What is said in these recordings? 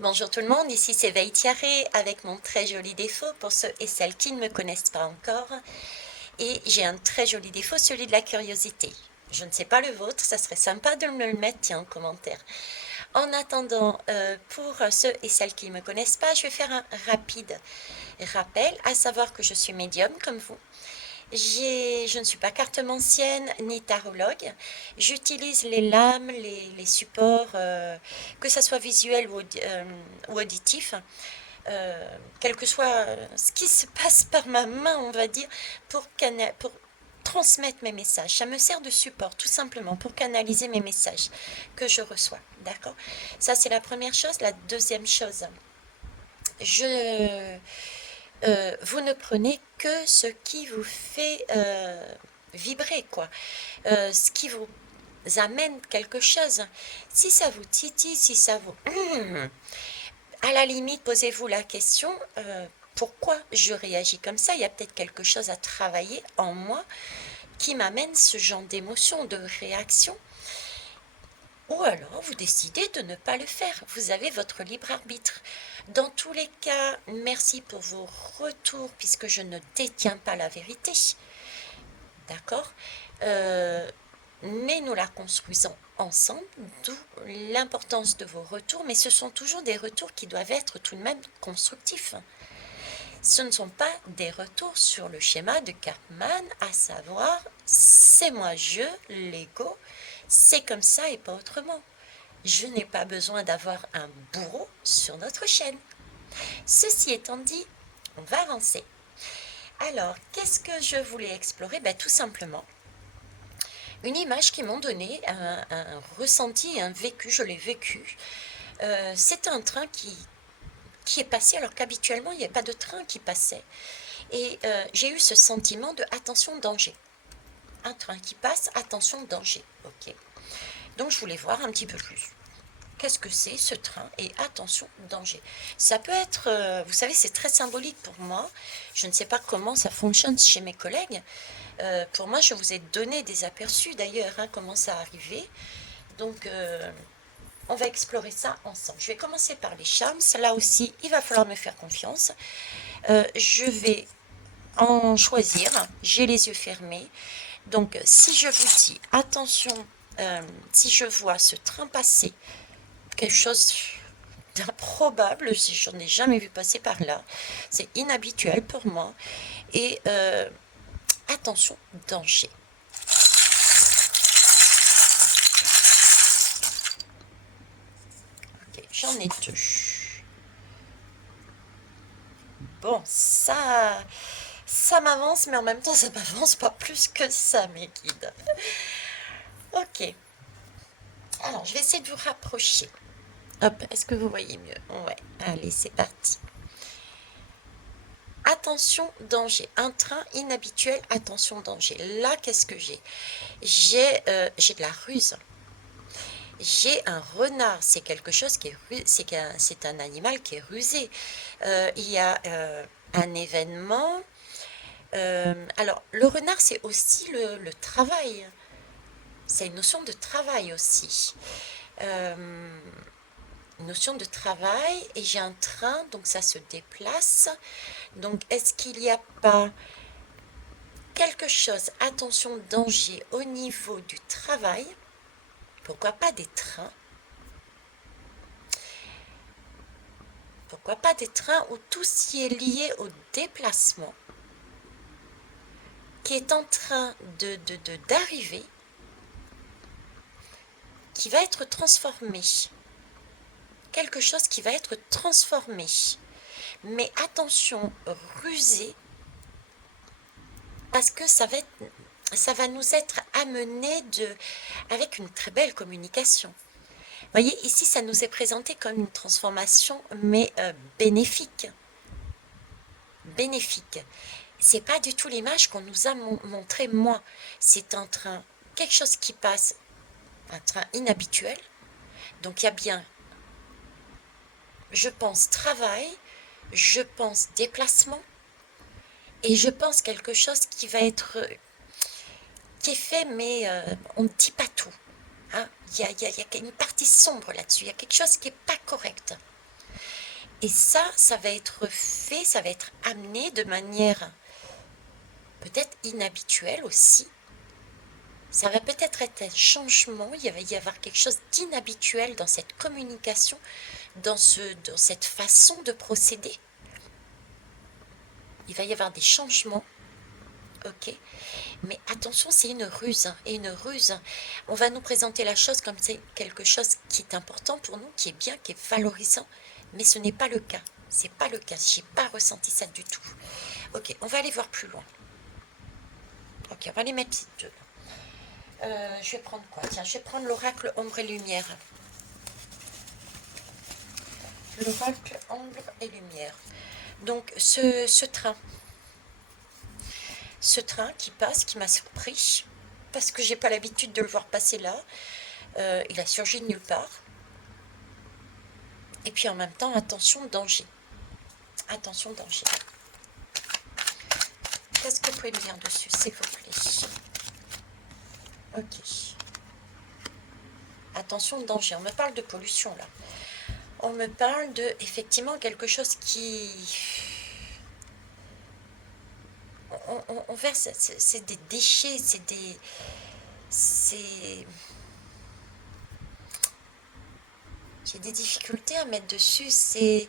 Bonjour tout le monde, ici c'est Veille Tiaré avec mon très joli défaut pour ceux et celles qui ne me connaissent pas encore. Et j'ai un très joli défaut, celui de la curiosité. Je ne sais pas le vôtre, ça serait sympa de me le mettre, tiens, en commentaire. En attendant, pour ceux et celles qui ne me connaissent pas, je vais faire un rapide rappel, à savoir que je suis médium comme vous. Je ne suis pas cartomancienne ni tarologue. J'utilise les lames, les supports, que ce soit visuel ou auditif, quel que soit ce qui se passe par ma main, on va dire, pour transmettre mes messages. Ça me sert de support, tout simplement, pour canaliser mes messages que je reçois. D'accord? Ça, c'est la première chose. La deuxième chose, vous ne prenez que ce qui vous fait vibrer, quoi. Ce qui vous amène quelque chose. Si ça vous titille, si ça vous... À la limite, posez-vous la question, pourquoi je réagis comme ça? Il y a peut-être quelque chose à travailler en moi qui m'amène ce genre d'émotion, de réaction. Ou alors, vous décidez de ne pas le faire. Vous avez votre libre arbitre. Dans tous les cas, merci pour vos retours, puisque je ne détiens pas la vérité. D'accord? Mais nous la construisons ensemble, d'où l'importance de vos retours, mais ce sont toujours des retours qui doivent être tout de même constructifs. Ce ne sont pas des retours sur le schéma de Karpman, à savoir c'est moi je, l'ego, c'est comme ça et pas autrement. Je n'ai pas besoin d'avoir un bourreau sur notre chaîne. Ceci étant dit, on va avancer. Alors, qu'est-ce que je voulais explorer? Tout simplement, une image qu'ils m'ont donnée, un ressenti, un vécu, je l'ai vécu. C'est un train qui est passé alors qu'habituellement il n'y avait pas de train qui passait. Et j'ai eu ce sentiment de attention danger. Un train qui passe, attention danger. Ok. Donc je voulais voir un petit peu plus. Qu'est-ce que c'est ce train et attention danger? Ça peut être, vous savez, c'est très symbolique pour moi. Je ne sais pas comment ça fonctionne chez mes collègues. Pour moi, je vous ai donné des aperçus d'ailleurs, comment ça arrivait. Donc, on va explorer ça ensemble. Je vais commencer par les charmes. Là aussi, il va falloir me faire confiance. Je vais en choisir. J'ai les yeux fermés. Donc, si je vous dis, attention, si je vois ce train passer, quelque chose d'improbable, si je n'en ai jamais vu passer par là, c'est inhabituel pour moi. Et attention, danger. Ok, j'en ai deux. Bon, ça m'avance, mais en même temps, ça m'avance pas plus que ça, mes guides. Ok. Alors, je vais essayer de vous rapprocher. Hop, est-ce que vous voyez mieux? Ouais, allez, c'est parti. Attention, danger. Un train inhabituel, attention, danger. Là, qu'est-ce que j'ai? J'ai de la ruse. J'ai un renard. C'est quelque chose qui est c'est un animal qui est rusé. Il y a un événement. Alors, le renard, c'est aussi le travail. C'est une notion de travail aussi. Notion de travail, et j'ai un train, donc ça se déplace. Donc, est-ce qu'il n'y a pas quelque chose, attention, danger au niveau du travail? Pourquoi pas des trains? Pourquoi pas des trains où tout ce qui est lié au déplacement, qui est en train d'arriver, qui va être transformé. Quelque chose qui va être transformé. Mais attention, rusé, parce que ça va nous être amené avec une très belle communication. Vous voyez, ici, ça nous est présenté comme une transformation, mais bénéfique. Bénéfique. C'est pas du tout l'image qu'on nous a montré, moi. C'est un train, quelque chose qui passe, un train inhabituel. Donc il y a bien, je pense, travail, je pense déplacement, et je pense quelque chose qui va être, qui est fait, mais on ne dit pas tout. Il y a une partie sombre là-dessus, il y a quelque chose qui n'est pas correct. Et ça va être fait, ça va être amené de manière peut-être inhabituelle aussi. Ça va peut-être être un changement, il va y avoir quelque chose d'inhabituel dans cette communication, dans cette façon de procéder. Il va y avoir des changements, ok? Mais attention, c'est une ruse, hein, et une ruse. On va nous présenter la chose comme c'est quelque chose qui est important pour nous, qui est bien, qui est valorisant, mais ce n'est pas le cas. C'est pas le cas. J'ai pas ressenti ça du tout. Ok, on va aller voir plus loin. Ok, on va les mettre deux. Je vais prendre quoi? Tiens, je vais prendre l'oracle ombre et lumière. L'oracle ombre et lumière. Donc, ce train qui passe, qui m'a surpris, parce que j'ai pas l'habitude de le voir passer là. Il a surgi de nulle part. Et puis en même temps, attention, danger. Attention, danger. Qu'est-ce que vous pouvez me dire dessus, s'il vous plaît? Ok. Attention, danger. On me parle de pollution, là. On me parle de, effectivement, quelque chose qui... On verse, c'est des déchets, c'est des... J'ai des difficultés à mettre dessus, c'est...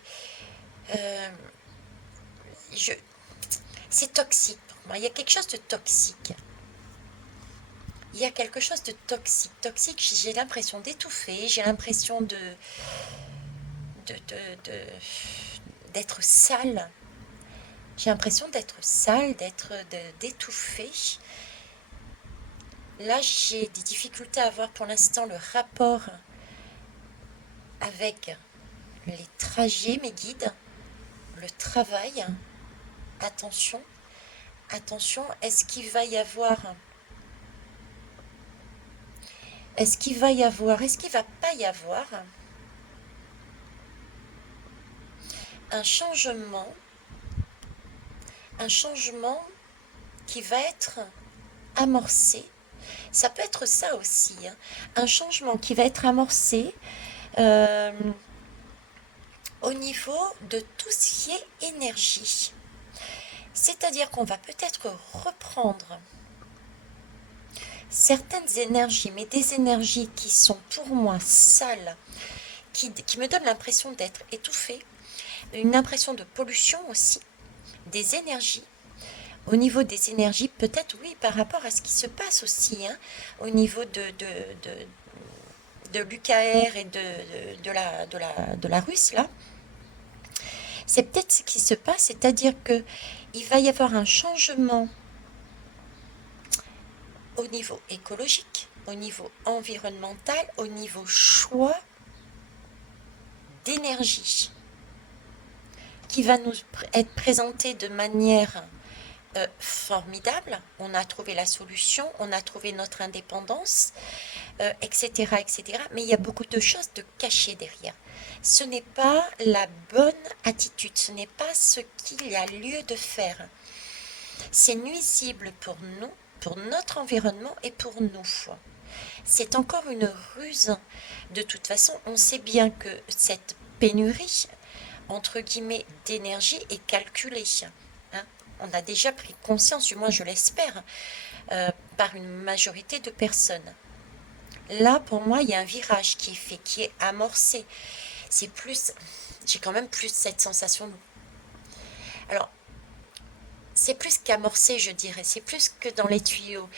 C'est toxique pour moi. Il y a quelque chose de toxique. Il y a quelque chose de toxique. Toxique, j'ai l'impression d'étouffer, j'ai l'impression d'être sale. J'ai l'impression d'être sale, d'étouffer. Là, j'ai des difficultés à avoir pour l'instant le rapport avec les trajets, mes guides, le travail. Attention, attention, est-ce qu'il va y avoir... Est-ce qu'il va y avoir... Est-ce qu'il va pas y avoir un changement qui va être amorcé. Ça peut être ça aussi, hein. Un changement qui va être amorcé au niveau de tout ce qui est énergie. C'est-à-dire qu'on va peut-être reprendre certaines énergies, mais des énergies qui sont pour moi sales, qui me donnent l'impression d'être étouffée, une impression de pollution aussi, des énergies. Au niveau des énergies, peut-être oui, par rapport à ce qui se passe aussi, hein, au niveau de l'UKR et de la Russe, là. C'est peut-être ce qui se passe, c'est-à-dire que il va y avoir un changement au niveau écologique, au niveau environnemental, au niveau choix d'énergie qui va nous être présenté de manière formidable. On a trouvé la solution, on a trouvé notre indépendance, etc., etc. Mais il y a beaucoup de choses de cachées derrière. Ce n'est pas la bonne attitude, ce n'est pas ce qu'il y a lieu de faire. C'est nuisible pour nous, pour notre environnement et pour nous. C'est encore une ruse. De toute façon, on sait bien que cette pénurie, entre guillemets, d'énergie est calculée. Hein. On a déjà pris conscience, du moins je l'espère, par une majorité de personnes. Là, pour moi, il y a un virage qui est fait, qui est amorcé. C'est plus... J'ai quand même plus cette sensation. Alors, c'est plus qu'amorcé, je dirais. C'est plus que dans les tuyaux.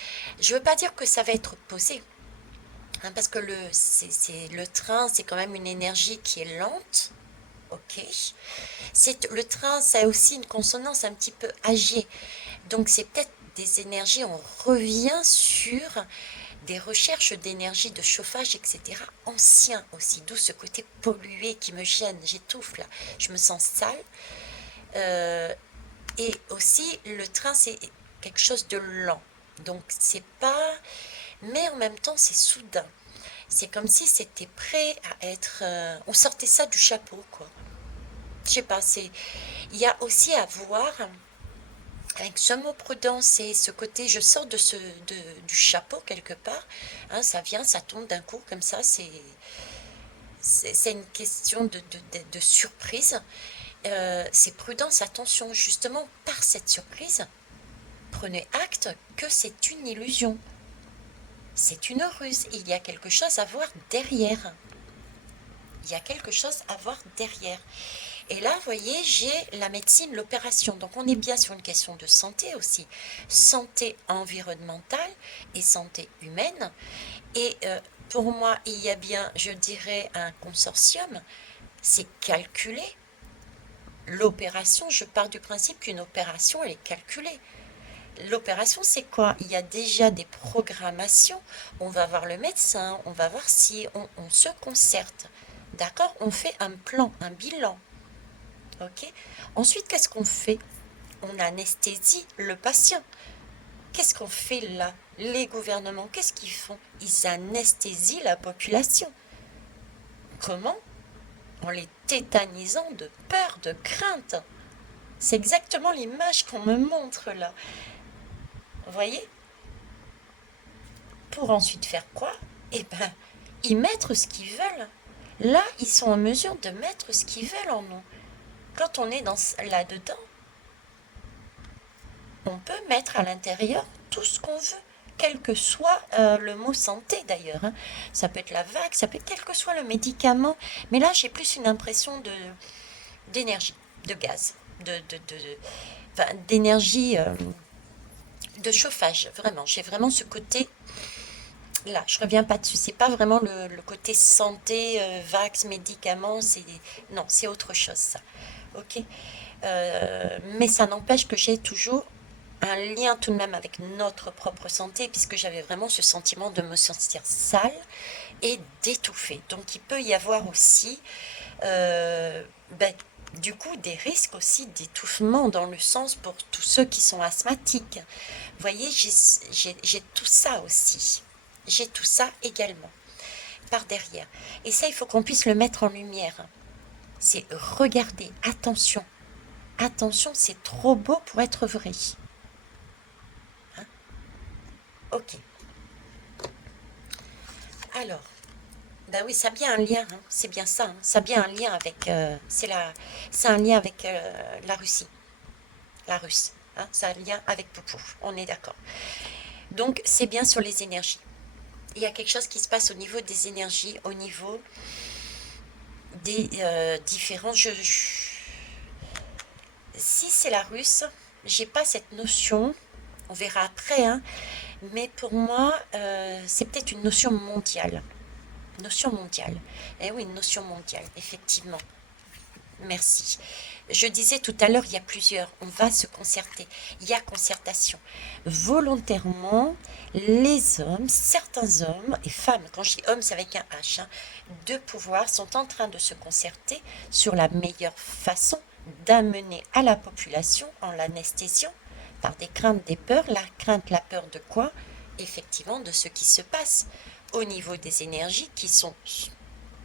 Je ne veux pas dire que ça va être posé. Hein, parce que le train, c'est quand même une énergie qui est lente. Ok. Le train, ça a aussi une consonance un petit peu âgée. Donc, c'est peut-être des énergies, on revient sur des recherches d'énergie, de chauffage, etc. anciens aussi, d'où ce côté pollué qui me gêne, j'étouffe là, je me sens sale. Et aussi, le train, c'est quelque chose de lent. Donc, c'est pas... Mais en même temps, c'est soudain. C'est comme si c'était prêt à être... on sortait ça du chapeau, quoi. Je sais pas, c'est... Il y a aussi à voir... Avec ce mot prudence et ce côté, je sors du chapeau quelque part, hein, ça vient, ça tombe d'un coup comme ça, c'est une question de surprise. C'est prudence, attention, justement, par cette surprise, prenez acte que c'est une illusion. C'est une ruse, il y a quelque chose à voir derrière. Il y a quelque chose à voir derrière. Et là, vous voyez, j'ai la médecine, l'opération. Donc, on est bien sur une question de santé aussi. Santé environnementale et santé humaine. Et pour moi, il y a bien, je dirais, un consortium. C'est calculé. L'opération, je pars du principe qu'une opération, elle est calculée. L'opération, c'est quoi? Il y a déjà des programmations. On va voir le médecin, on va voir si on se concerte. D'accord? On fait un plan, un bilan. Ok? Ensuite, qu'est-ce qu'on fait? On anesthésie le patient. Qu'est-ce qu'on fait là? Les gouvernements, qu'est-ce qu'ils font? Ils anesthésient la population. Comment? En les tétanisant de peur, de crainte. C'est exactement l'image qu'on me montre là. Vous voyez? Pour ensuite faire quoi? Eh ben, y mettre ce qu'ils veulent. Là, ils sont en mesure de mettre ce qu'ils veulent en nous. Quand on est là-dedans, on peut mettre à l'intérieur tout ce qu'on veut, quel que soit le mot santé d'ailleurs. Hein. Ça peut être la vague, ça peut être quel que soit le médicament. Mais là, j'ai plus une impression d'énergie, de gaz, d'énergie, de chauffage. Vraiment, j'ai vraiment ce côté. Là, je reviens pas dessus. C'est pas vraiment le côté santé, vax, médicaments. Non, c'est autre chose ça. Ok. Mais ça n'empêche que j'ai toujours un lien tout de même avec notre propre santé, puisque j'avais vraiment ce sentiment de me sentir sale et d'étouffer. Donc il peut y avoir aussi, euh, ben, du coup, des risques aussi d'étouffement dans le sens pour tous ceux qui sont asthmatiques. Vous voyez, j'ai tout ça aussi. J'ai tout ça également, par derrière. Et ça, il faut qu'on puisse le mettre en lumière. C'est regarder, attention. Attention, c'est trop beau pour être vrai. Hein? Ok. Alors, bah oui, ça a bien un lien, hein, c'est bien ça. Hein, ça a bien un lien avec, c'est un lien avec la Russie, la Russe. Hein, c'est un lien avec Poupou. On est d'accord. Donc, c'est bien sur les énergies. Il y a quelque chose qui se passe au niveau des énergies, au niveau des différents. Si c'est la Russe, j'ai pas cette notion. On verra après, hein, mais pour moi, c'est peut-être une notion mondiale. Notion mondiale. Eh oui, une notion mondiale, effectivement. Merci. Je disais tout à l'heure, il y a plusieurs. On va se concerter. Il y a concertation. Volontairement, les hommes, certains hommes et femmes, quand je dis hommes, c'est avec un H, hein, de pouvoir sont en train de se concerter sur la meilleure façon d'amener à la population en l'anesthésiant par des craintes, des peurs. La crainte, la peur de quoi? Effectivement, de ce qui se passe au niveau des énergies qui sont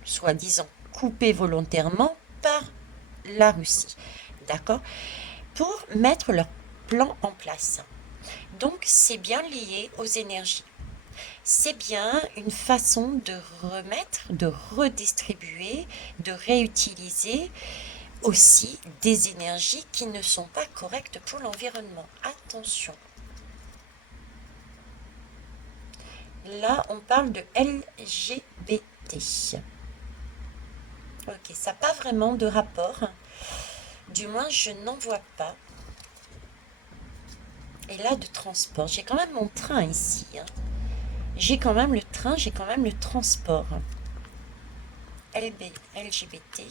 soi-disant coupées volontairement par la Russie. D'accord? Pour mettre leur plan en place. Donc, c'est bien lié aux énergies. C'est bien une façon de remettre, de redistribuer, de réutiliser aussi des énergies qui ne sont pas correctes pour l'environnement. Attention. Là, on parle de LGBT. Ok, ça n'a pas vraiment de rapport. Du moins, je n'en vois pas. Et là, de transport. J'ai quand même mon train ici. Hein. J'ai quand même le train, j'ai quand même le transport. LGBT.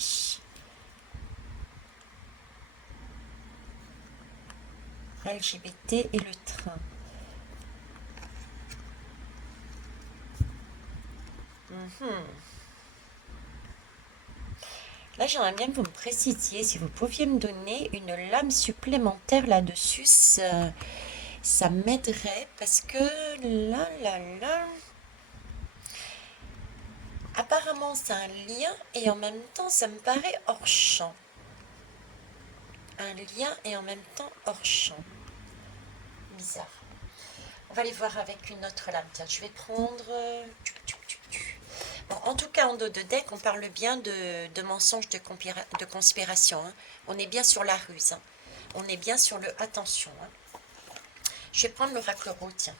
LGBT et le train. Là, j'aimerais bien que vous me précisiez, si vous pouviez me donner une lame supplémentaire là-dessus, ça m'aiderait parce que là, apparemment c'est un lien et en même temps ça me paraît hors champ. Un lien et en même temps hors champ. Bizarre. On va aller voir avec une autre lame. Tiens, je vais prendre. Bon, en tout cas, en dos de deck, on parle bien de mensonges, de conspiration. Hein. On est bien sur la ruse. Hein. On est bien sur le attention. Hein. Je vais prendre l'oracle rose, tiens.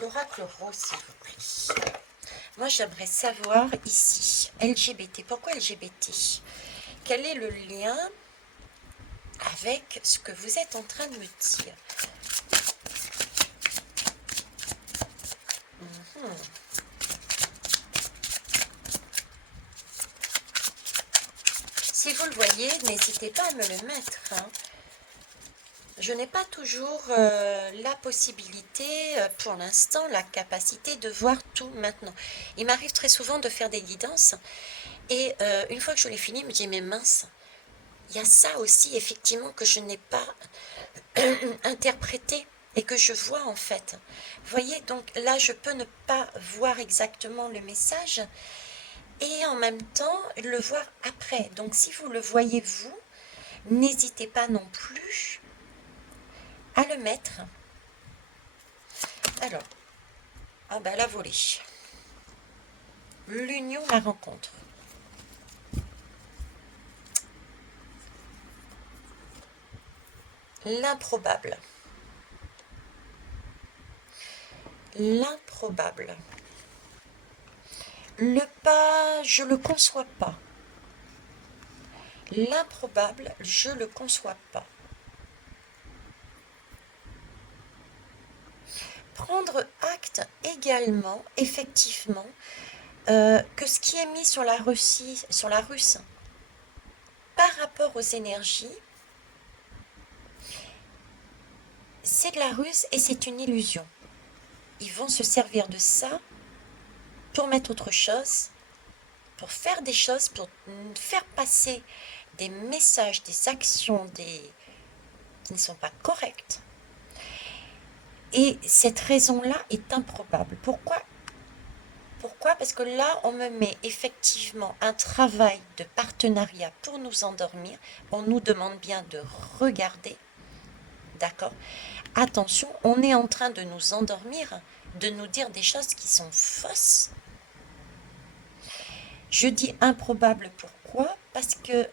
L'oracle rose, s'il vous plaît. Moi, j'aimerais savoir ici, LGBT. Pourquoi LGBT? Quel est le lien avec ce que vous êtes en train de me dire? Si vous le voyez, n'hésitez pas à me le mettre. Hein. Je n'ai pas toujours la possibilité, pour l'instant, la capacité de voir tout maintenant. Il m'arrive très souvent de faire des guidances et une fois que je l'ai fini, je me dis, mais mince, il y a ça aussi, effectivement, que je n'ai pas interprété et que je vois en fait. Vous voyez, donc là, je peux ne pas voir exactement le message et en même temps le voir après. Donc si vous le voyez vous, n'hésitez pas non plus à le mettre. Alors, ah ben la volée. L'union, la rencontre. L'improbable. L'improbable. Le pas, je le conçois pas. L'improbable, je le conçois pas. Prendre acte également, effectivement, que ce qui est mis sur la Russie, sur la Russe, par rapport aux énergies, c'est de la ruse et c'est une illusion. Ils vont se servir de ça pour mettre autre chose, pour faire des choses, pour faire passer des messages, des actions, qui ne sont pas correctes. Et cette raison-là est improbable. Pourquoi? Pourquoi? Parce que là, on me met effectivement un travail de partenariat pour nous endormir. On nous demande bien de regarder. D'accord? Attention, on est en train de nous endormir, de nous dire des choses qui sont fausses. Je dis improbable, pourquoi? Parce que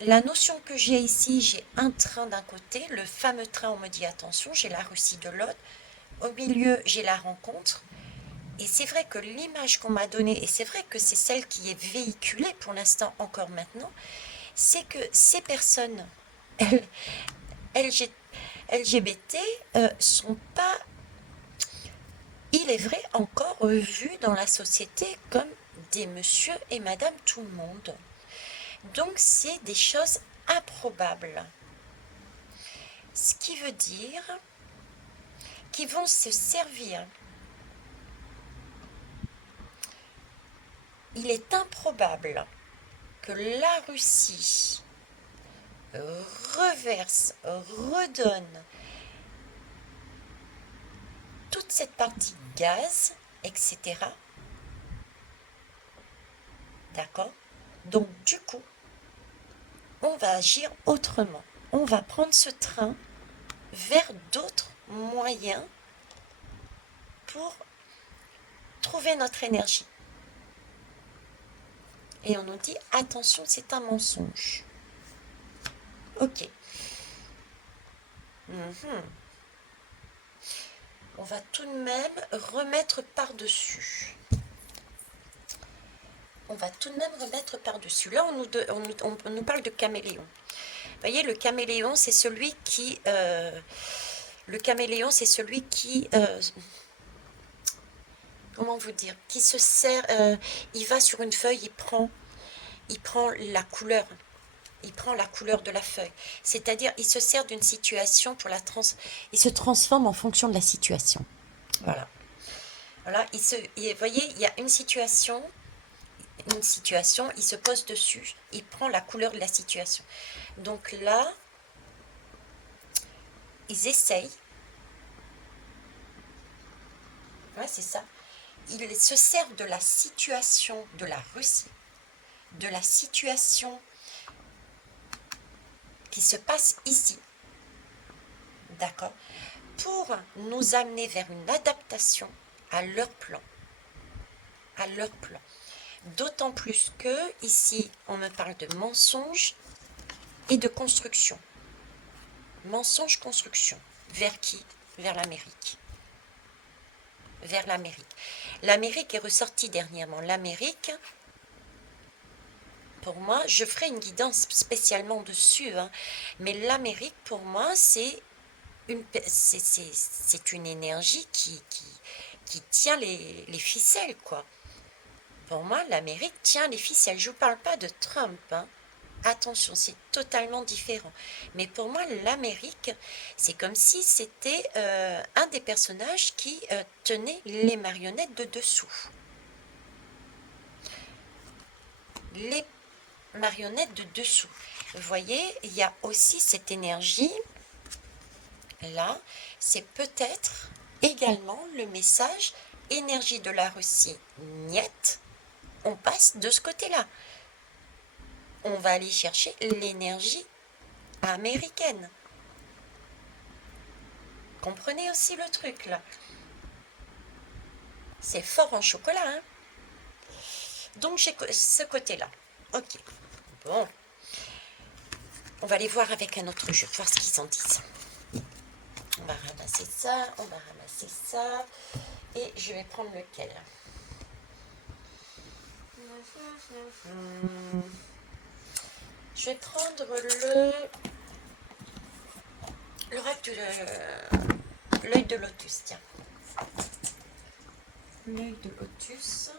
la notion que j'ai ici, j'ai un train d'un côté, le fameux train, on me dit attention, j'ai la Russie de l'autre. Au milieu, j'ai la rencontre. Et c'est vrai que l'image qu'on m'a donnée, et c'est vrai que c'est celle qui est véhiculée pour l'instant encore maintenant, c'est que ces personnes LGBT sont pas, il est vrai, encore vus dans la société comme des monsieur et madame tout le monde. Donc c'est des choses improbables. Ce qui veut dire qu'ils vont se servir. Il est improbable que la Russie reverse, redonne toute cette partie gaz, etc. D'accord? Donc du coup, on va agir autrement. On va prendre ce train vers d'autres moyens pour trouver notre énergie. Et on nous dit, attention, c'est un mensonge. Ok. On va tout de même remettre par-dessus. On va tout de même remettre par-dessus. Là, on nous parle de caméléon. Vous voyez, le caméléon, c'est celui qui... comment vous dire? Qui se sert... il va sur une feuille, il prend la couleur. Il prend la couleur de la feuille. C'est-à-dire, il se sert d'une situation pour il se transforme en fonction de la situation. Voilà. Voilà, vous voyez, il y a une situation, il se pose dessus, il prend la couleur de la situation. Donc là, ils essayent. Ouais, c'est ça. Ils se servent de la situation de la Russie, de la situation qui se passe ici, d'accord, pour nous amener vers une adaptation à leur plan. À leur plan. D'autant plus que, ici, on me parle de mensonge et de construction. Mensonge, construction. Vers qui? Vers l'Amérique. Vers l'Amérique. L'Amérique est ressortie dernièrement. L'Amérique, pour moi, je ferai une guidance spécialement dessus, hein, mais l'Amérique, pour moi, c'est une énergie qui tient les ficelles, quoi. Pour moi, l'Amérique tient les ficelles. Je ne vous parle pas de Trump, hein. Attention, c'est totalement différent. Mais pour moi, l'Amérique, c'est comme si c'était un des personnages qui tenait les marionnettes de dessous. Les marionnettes de dessous. Vous voyez, il y a aussi cette énergie là, c'est peut-être également le message énergie de la Russie, niet, on passe de ce côté-là. On va aller chercher l'énergie américaine. Comprenez aussi le truc là. C'est fort en chocolat, hein. Donc j'ai ce côté-là. Ok. Bon. On va aller voir avec un autre jeu, voir ce qu'ils en disent. On va ramasser ça, on va ramasser ça. Et je vais prendre lequel? Je vais prendre l'œil de lotus, tiens. L'œil de lotus.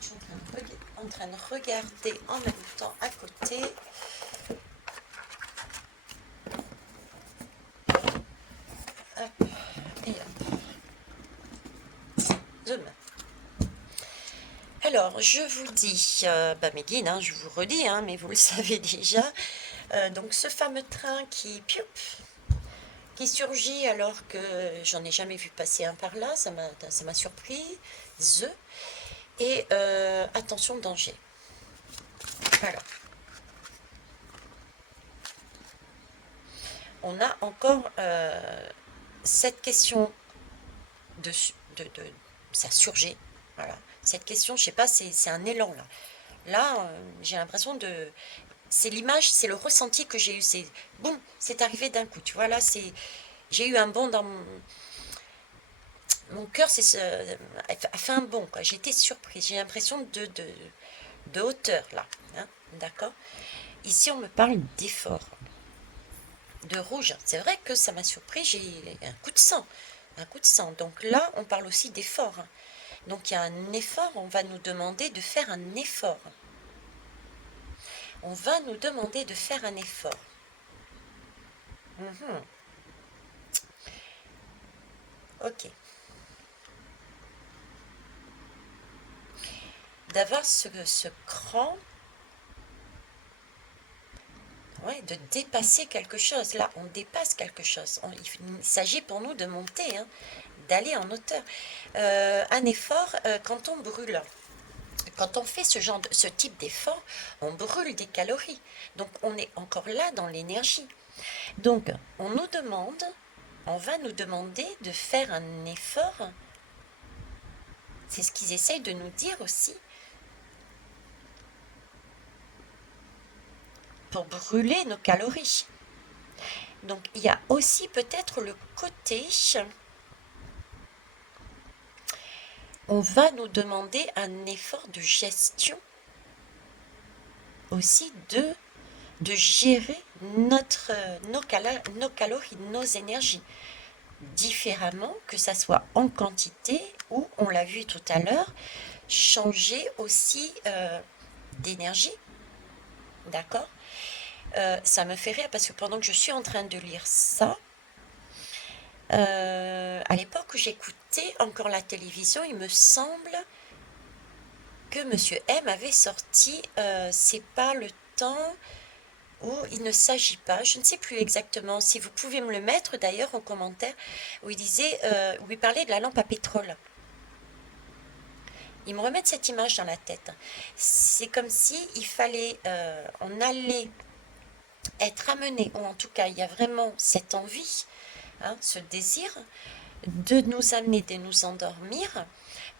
Je suis en train de regarder en même temps à côté. Hop, et hop. Zoom. Alors, je vous dis, mes guides, hein, je vous redis, hein, mais vous le savez déjà. Donc, ce fameux train qui surgit alors que j'en ai jamais vu passer un par là, ça m'a surpris. Et attention, danger. Alors, on a encore cette question de ça surgit. Voilà. Cette question, je sais pas, c'est un élan là. Là, j'ai l'impression de... C'est l'image, c'est le ressenti que j'ai eu. C'est boum, c'est arrivé d'un coup. Tu vois, là, j'ai eu un bond dans mon cœur, a fait un bond, quoi. J'étais surprise. J'ai l'impression de hauteur, là. Hein, d'accord? Ici, on me parle d'effort. De rouge. C'est vrai que ça m'a surpris. J'ai un coup de sang. Un coup de sang. Donc là, on parle aussi d'effort. Donc il y a un effort, on va nous demander de faire un effort. On va nous demander de faire un effort. Ok. D'avoir ce cran, ouais, de dépasser quelque chose. Là, on dépasse quelque chose. Il s'agit pour nous de monter, hein, d'aller en hauteur. Un effort, quand on brûle. Quand on fait ce type d'effort, on brûle des calories. Donc, on est encore là dans l'énergie. Donc, on va nous demander de faire un effort. C'est ce qu'ils essayent de nous dire aussi. Pour brûler nos calories. Donc, il y a aussi peut-être le côté... On va nous demander un effort de gestion aussi de gérer nos calories, nos énergies différemment, que ça soit en quantité ou, on l'a vu tout à l'heure, changer aussi d'énergie. D'accord? Ça me fait rire parce que pendant que je suis en train de lire ça, à l'époque où j'écoutais encore la télévision, il me semble que Monsieur M avait sorti C'est pas le temps où il ne s'agit pas, je ne sais plus exactement, si vous pouvez me le mettre d'ailleurs en commentaire, où il disait, où il parlait de la lampe à pétrole. Ils me remettent cette image dans la tête. C'est comme si il fallait, on allait être amené, ou en tout cas il y a vraiment cette envie, hein, ce désir de nous amener, de nous endormir,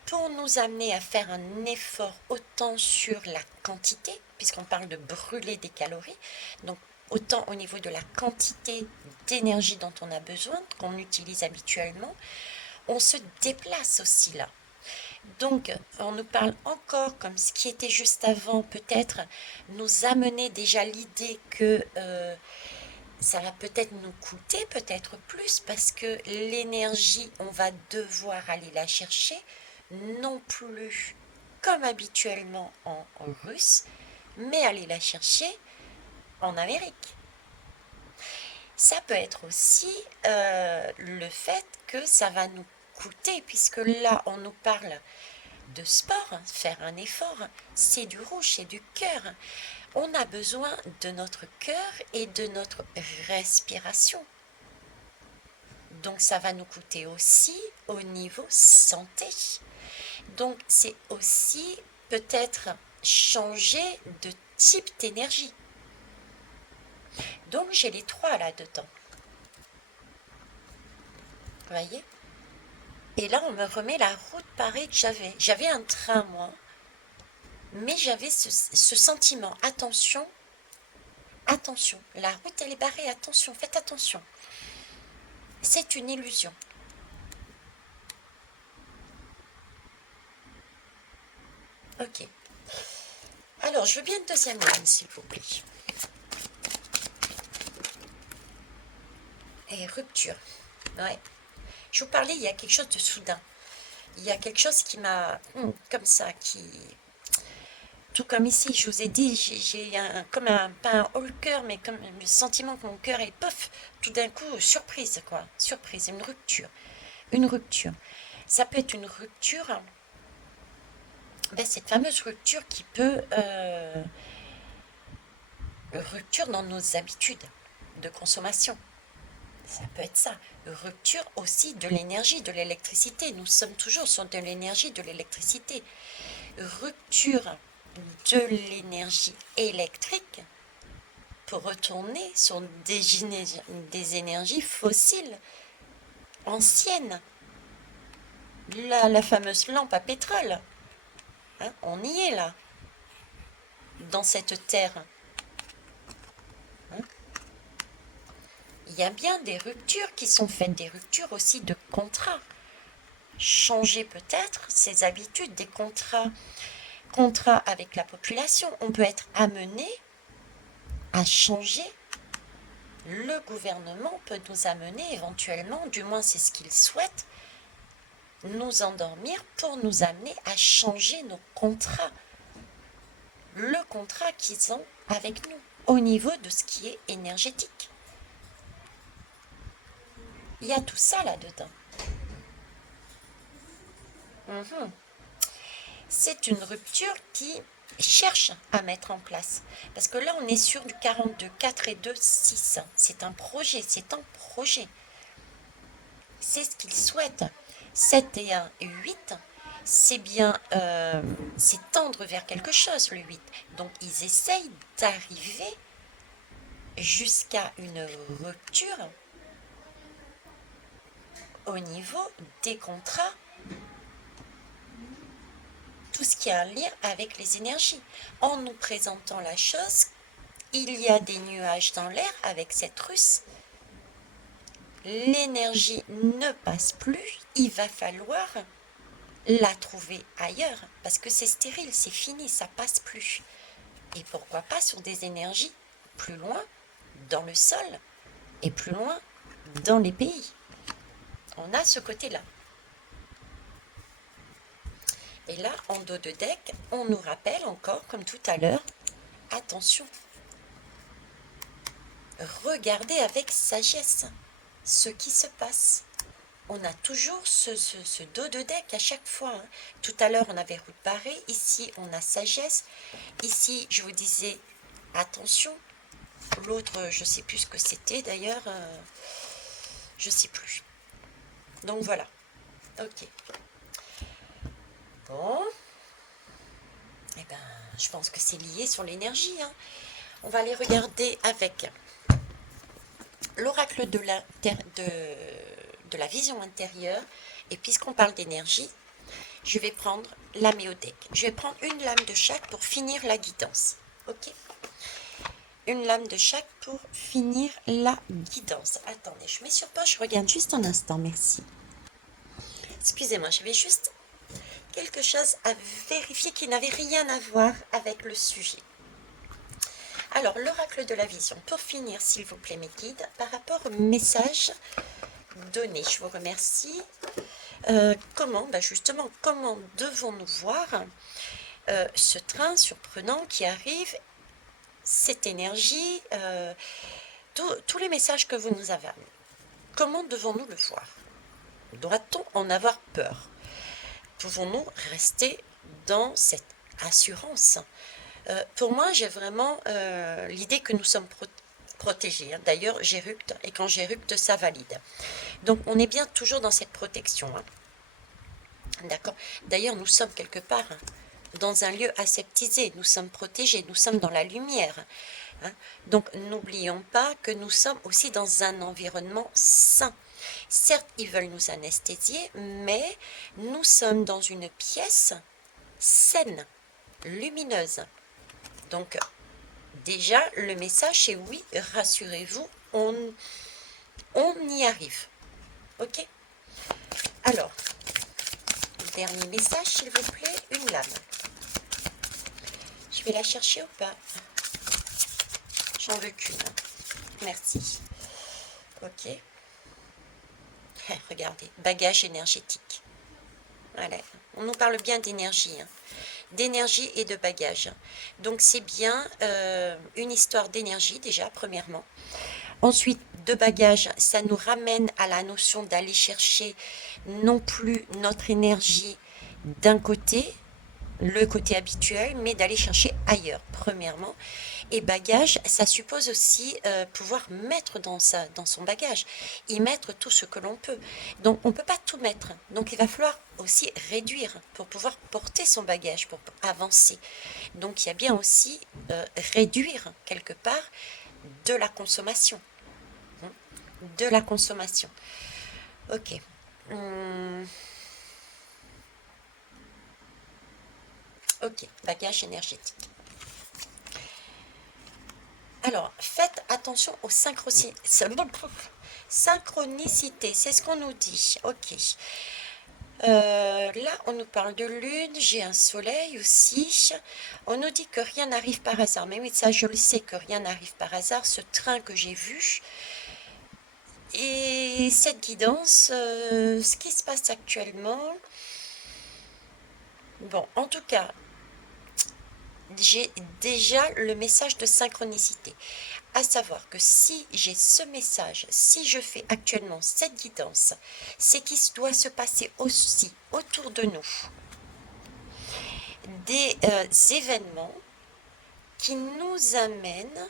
pour nous amener à faire un effort autant sur la quantité, puisqu'on parle de brûler des calories, donc autant au niveau de la quantité d'énergie dont on a besoin, qu'on utilise habituellement, on se déplace aussi là. Donc, on nous parle encore, comme ce qui était juste avant, peut-être nous amener déjà l'idée que ça va peut-être nous coûter peut-être plus parce que l'énergie, on va devoir aller la chercher, non plus comme habituellement en russe, mais aller la chercher en Amérique. Ça peut être aussi le fait que ça va nous coûter, puisque là, on nous parle de sport, faire un effort, c'est du rouge, c'est du cœur. On a besoin de notre cœur et de notre respiration. Donc ça va nous coûter aussi au niveau santé. Donc c'est aussi peut-être changer de type d'énergie. Donc j'ai les trois là-dedans. Vous voyez? Et là, on me remet la route pareille que j'avais. J'avais un train, moi, mais j'avais ce sentiment. Attention, attention, la route, elle est barrée. Attention, faites attention. C'est une illusion. Ok. Alors, je veux bien une deuxième ligne, s'il vous plaît. Et rupture. Ouais. Je vous parlais, il y a quelque chose de soudain. Il y a quelque chose qui m'a, comme ça, qui... Tout comme ici, je vous ai dit, j'ai comme pas un haut le cœur, mais comme le sentiment que mon cœur est pof, tout d'un coup, surprise, quoi. Surprise, une rupture. Une rupture. Ça peut être une rupture, ben, cette fameuse rupture qui peut... rupture dans nos habitudes de consommation. Ça peut être ça. Rupture aussi de l'énergie, de l'électricité. Nous sommes toujours sur de l'énergie, de l'électricité. Rupture de l'énergie électrique pour retourner sur des énergies fossiles, anciennes. La fameuse lampe à pétrole. Hein, on y est là, dans cette terre. Hein, il y a bien des ruptures qui sont faites, des ruptures aussi de contrats. Changer peut-être ses habitudes, des contrats avec la population. On peut être amené à changer. Le gouvernement peut nous amener éventuellement, du moins c'est ce qu'il souhaite, nous endormir pour nous amener à changer nos contrats. Le contrat qu'ils ont avec nous au niveau de ce qui est énergétique. Il y a tout ça là-dedans. C'est une rupture qui cherche à mettre en place. Parce que là, on est sur du 42, 4 et 2, 6. C'est un projet, c'est un projet. C'est ce qu'ils souhaitent. 7 et 1 et 8, c'est bien, c'est tendre vers quelque chose, le 8. Donc, ils essayent d'arriver jusqu'à une rupture au niveau des contrats, tout ce qui a un lien avec les énergies. En nous présentant la chose, il y a des nuages dans l'air avec cette russe. L'énergie ne passe plus, il va falloir la trouver ailleurs, parce que c'est stérile, c'est fini, ça passe plus. Et pourquoi pas sur des énergies plus loin dans le sol et plus loin dans les pays. On a ce côté-là. Et là, en dos de deck, on nous rappelle encore, comme tout à l'heure, attention, regardez avec sagesse ce qui se passe. On a toujours ce dos de deck à chaque fois. Hein. Tout à l'heure, on avait route barrée. Ici, on a sagesse. Ici, je vous disais, attention. L'autre, je ne sais plus ce que c'était d'ailleurs. Je ne sais plus. Donc voilà. Ok. Bon. Eh ben, je pense que c'est lié sur l'énergie. Hein. On va aller de la vision intérieure, et puisqu'on parle d'énergie, je vais prendre la méodec. Je vais prendre une lame de chaque pour finir la guidance. Ok? Une lame de chaque pour finir la guidance. Attendez, je mets sur pause, je regarde juste un instant, merci. Excusez-moi, j'avais juste quelque chose à vérifier qui n'avait rien à voir avec le sujet. Alors, l'oracle de la vision. Pour finir, s'il vous plaît, mes guides, par rapport au message donné, je vous remercie. Comment, justement, comment devons-nous voir ce train surprenant qui arrive, cette énergie, tous les messages que vous nous avez amenés. Comment devons-nous le voir? Doit-on en avoir peur? Pouvons-nous rester dans cette assurance? Pour moi, j'ai vraiment l'idée que nous sommes protégés. Hein. D'ailleurs, j'éructe, et quand j'éructe, ça valide. Donc, on est bien toujours dans cette protection. Hein. D'accord. D'ailleurs, nous sommes quelque part dans un lieu aseptisé. Nous sommes protégés. Nous sommes dans la lumière. Hein. Donc, n'oublions pas que nous sommes aussi dans un environnement sain. Certes, ils veulent nous anesthésier, mais nous sommes dans une pièce saine, lumineuse. Donc, déjà, le message, c'est oui, rassurez-vous, on y arrive. Ok? Alors, dernier message, s'il vous plaît, une lame. Je vais la chercher ou pas? J'en veux qu'une. Merci. Ok. Regardez, bagage énergétique. Voilà. On nous parle bien d'énergie. Hein. D'énergie et de bagage. Donc c'est bien une histoire d'énergie déjà, premièrement. Ensuite, de bagage, ça nous ramène à la notion d'aller chercher non plus notre énergie d'un côté, le côté habituel, mais d'aller chercher ailleurs, premièrement. Et bagage, ça suppose aussi pouvoir mettre dans son bagage, y mettre tout ce que l'on peut. Donc, on ne peut pas tout mettre. Donc, il va falloir aussi réduire pour pouvoir porter son bagage, pour avancer. Donc, il y a bien aussi réduire quelque part de la consommation. De la consommation. Ok. Ok, bagage énergétique. Alors, faites attention aux synchronicités, c'est ce qu'on nous dit. Ok. Là, on nous parle de lune, j'ai un soleil aussi. On nous dit que rien n'arrive par hasard. Mais oui, ça, je le sais que rien n'arrive par hasard. Ce train que j'ai vu et cette guidance, ce qui se passe actuellement. Bon, en tout cas, j'ai déjà le message de synchronicité. À savoir que si j'ai ce message, si je fais actuellement cette guidance, c'est qu'il doit se passer aussi autour de nous des événements qui nous amènent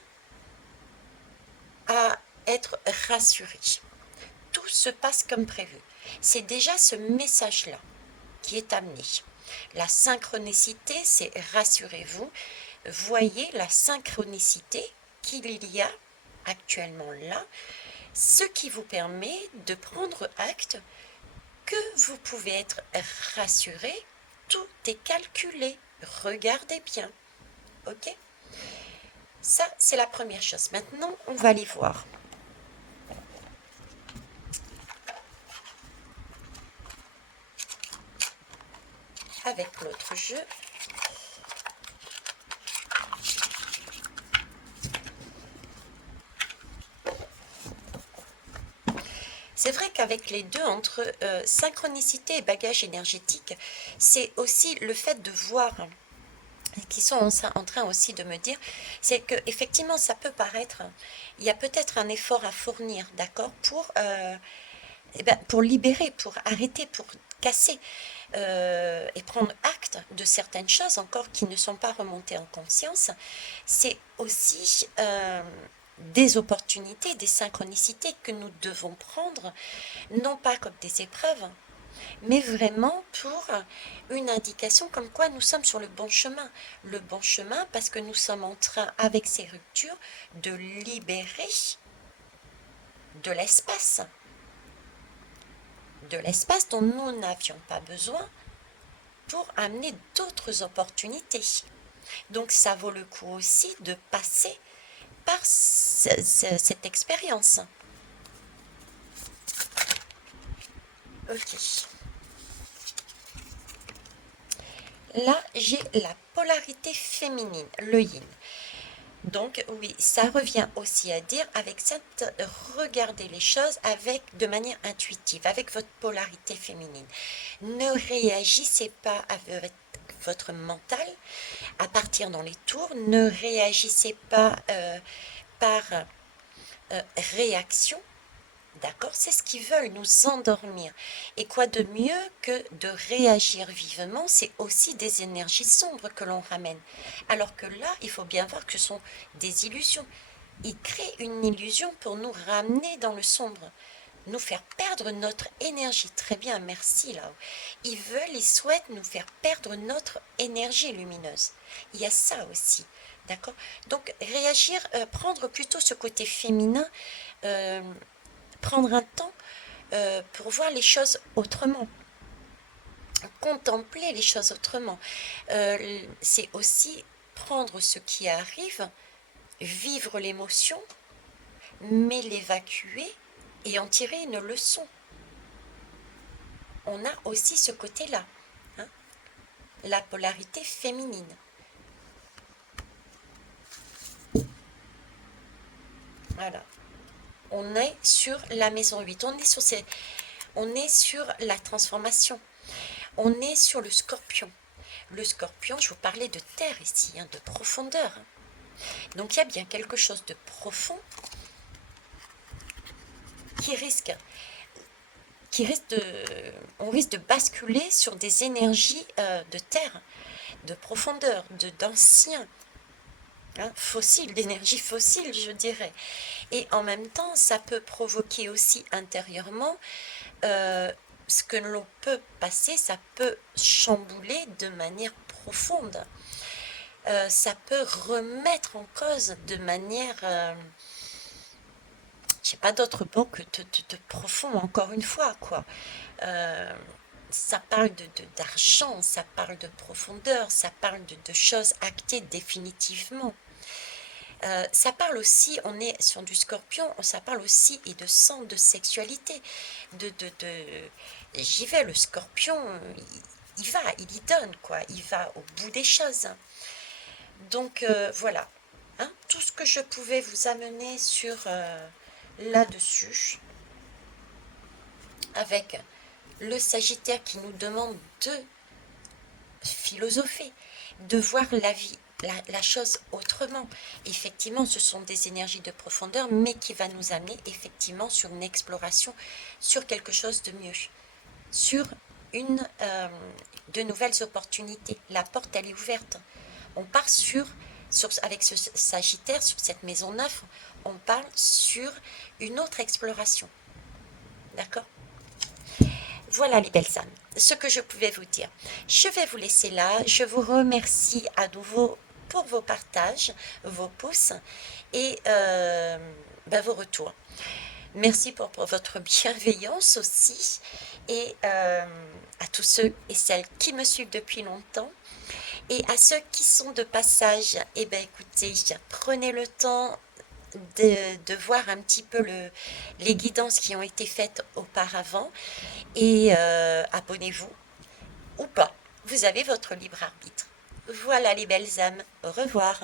à être rassurés. Tout se passe comme prévu. C'est déjà ce message-là qui est amené. La synchronicité, c'est rassurez-vous, voyez la synchronicité qu'il y a actuellement là, ce qui vous permet de prendre acte que vous pouvez être rassuré, tout est calculé, regardez bien, ok? Ça, c'est la première chose. Maintenant, on va aller voir. Avec l'autre jeu. C'est vrai qu'avec les deux, entre synchronicité et bagage énergétique, c'est aussi le fait de voir, qui sont en train aussi de me dire, c'est que effectivement ça peut paraître, il y a peut-être un effort à fournir, d'accord, pour libérer, pour arrêter, pour casser et prendre acte de certaines choses encore qui ne sont pas remontées en conscience. C'est aussi des opportunités, des synchronicités que nous devons prendre, non pas comme des épreuves, mais vraiment pour une indication comme quoi nous sommes sur le bon chemin. Le bon chemin parce que nous sommes en train, avec ces ruptures, de libérer de l'espace. de l'espace dont nous n'avions pas besoin pour amener d'autres opportunités. Donc ça vaut le coup aussi de passer par cette expérience. Ok. Là, j'ai la polarité féminine, le yin. Donc oui, ça revient aussi à dire avec cette regardez les choses de manière intuitive, avec votre polarité féminine. Ne réagissez pas avec votre mental à partir dans les tours, ne réagissez pas par réaction. D'accord? C'est ce qu'ils veulent, nous endormir. Et quoi de mieux que de réagir vivement? C'est aussi des énergies sombres que l'on ramène. Alors que là, il faut bien voir que ce sont des illusions. Ils créent une illusion pour nous ramener dans le sombre, nous faire perdre notre énergie. Très bien, merci là. Ils souhaitent nous faire perdre notre énergie lumineuse. Il y a ça aussi. D'accord? Donc réagir, prendre plutôt ce côté féminin, prendre un temps pour voir les choses autrement, contempler les choses autrement. C'est aussi prendre ce qui arrive, vivre l'émotion, mais l'évacuer et en tirer une leçon. On a aussi ce côté-là, hein, la polarité féminine. Voilà. On est sur la maison 8, on est sur la transformation, on est sur le scorpion. Le scorpion, je vous parlais de terre ici, hein, de profondeur. Donc il y a bien quelque chose de profond qui risque on risque de basculer sur des énergies de terre, de profondeur, d'anciens, hein, fossiles, d'énergie fossile, je dirais. Et en même temps, ça peut provoquer aussi intérieurement ce que l'on peut passer, ça peut chambouler de manière profonde. Ça peut remettre en cause de manière, j'ai pas d'autre mot que de profond, encore une fois, quoi. Ça parle d'argent, ça parle de profondeur, ça parle de choses actées définitivement. Ça parle aussi, on est sur du scorpion, ça parle aussi et de sang, de sexualité, j'y vais, le scorpion, il y donne, quoi, il va au bout des choses. Donc voilà, hein, tout ce que je pouvais vous amener sur là-dessus, avec le Sagittaire qui nous demande de philosopher, de voir la vie, la chose autrement. Effectivement, ce sont des énergies de profondeur, mais qui va nous amener effectivement sur une exploration, sur quelque chose de mieux, sur de nouvelles opportunités. La porte, elle est ouverte. On part avec ce Sagittaire, sur cette maison 9, on parle sur une autre exploration. D'accord? Voilà les belles âmes, ce que je pouvais vous dire. Je vais vous laisser là. Je vous remercie à nouveau pour vos partages, vos pouces et vos retours. Merci pour votre bienveillance aussi et à tous ceux et celles qui me suivent depuis longtemps. Et à ceux qui sont de passage, eh bien écoutez, prenez le temps de voir un petit peu les guidances qui ont été faites auparavant et abonnez-vous ou pas. Vous avez votre libre arbitre. Voilà les belles âmes. Au revoir.